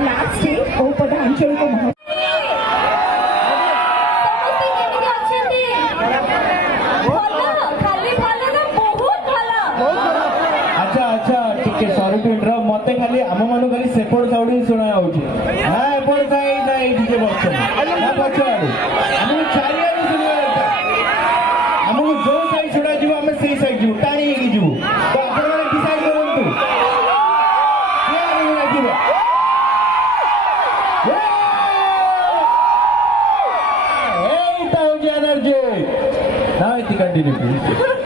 last day ओ पदांचल को अच्छा अच्छा ठीक है सॉरी टू इंटरप्ट मते खाली आम मान खाली सेपट साउंड ही सुना होची हां एपट साइड ना एठी जे बच्चा ना पछ आडू हम चारि आडू सुना रहता हम जो साइड सुना जीव हम सेही साइड जीव टाणी हेगी जीव तो आपण माने डिसाइड करंतु क्या आडू जीव ए ताऊ एनर्जी ना इति कंटिन्यू प्लीज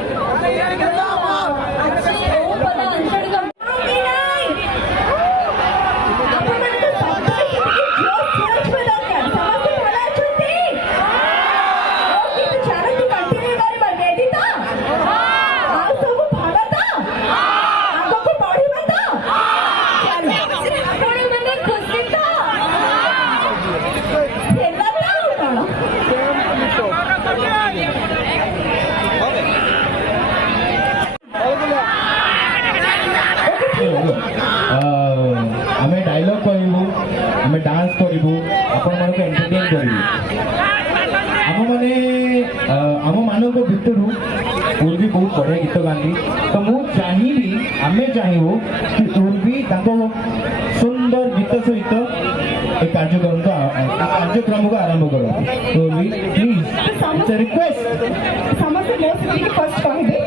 आम डायलॉग कहूँ आम डांस करूँ आपण मान एंटरटेन करूँ आम मान भितर उर्वी बहुत बढ़िया गीत गाँधी तो मुझे चाहिए आमे चाहबू कि उर्वी सुंदर गीत सहित कार्यक्रम को आरंभ कर Urvi please it's a request first कहबे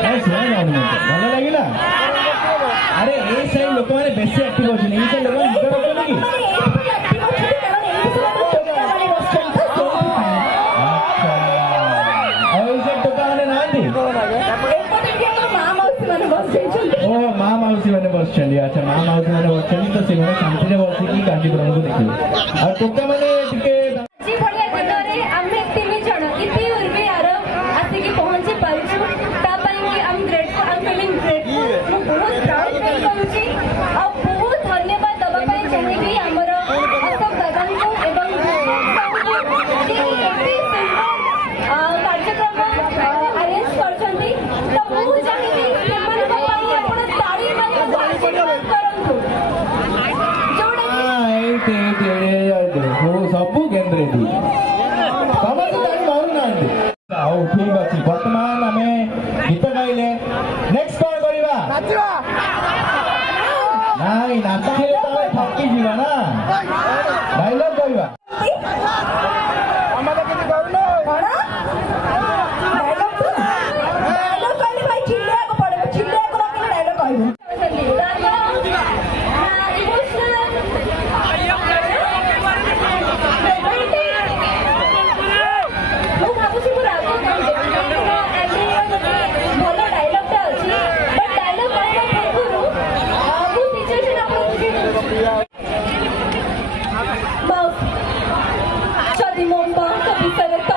भल लगे अरे ये साइड लोक मैंने बेस एक्टिव अच्छे ये साइड लोक माँ मौसी मैंने बस अच्छा माँ मौसी मैंने बस तो से शांति बसिकी कार्यक्रम को देखिए और टोका मैंने सबू केन्द्रे ठीक अच्छे बर्तमान आम गीत गाइले नेक्स्ट कौन करवा नाई नाचे थकी जीवा ना डायलॉग करवा Mouse, Chadi Momba, Kapi Sarat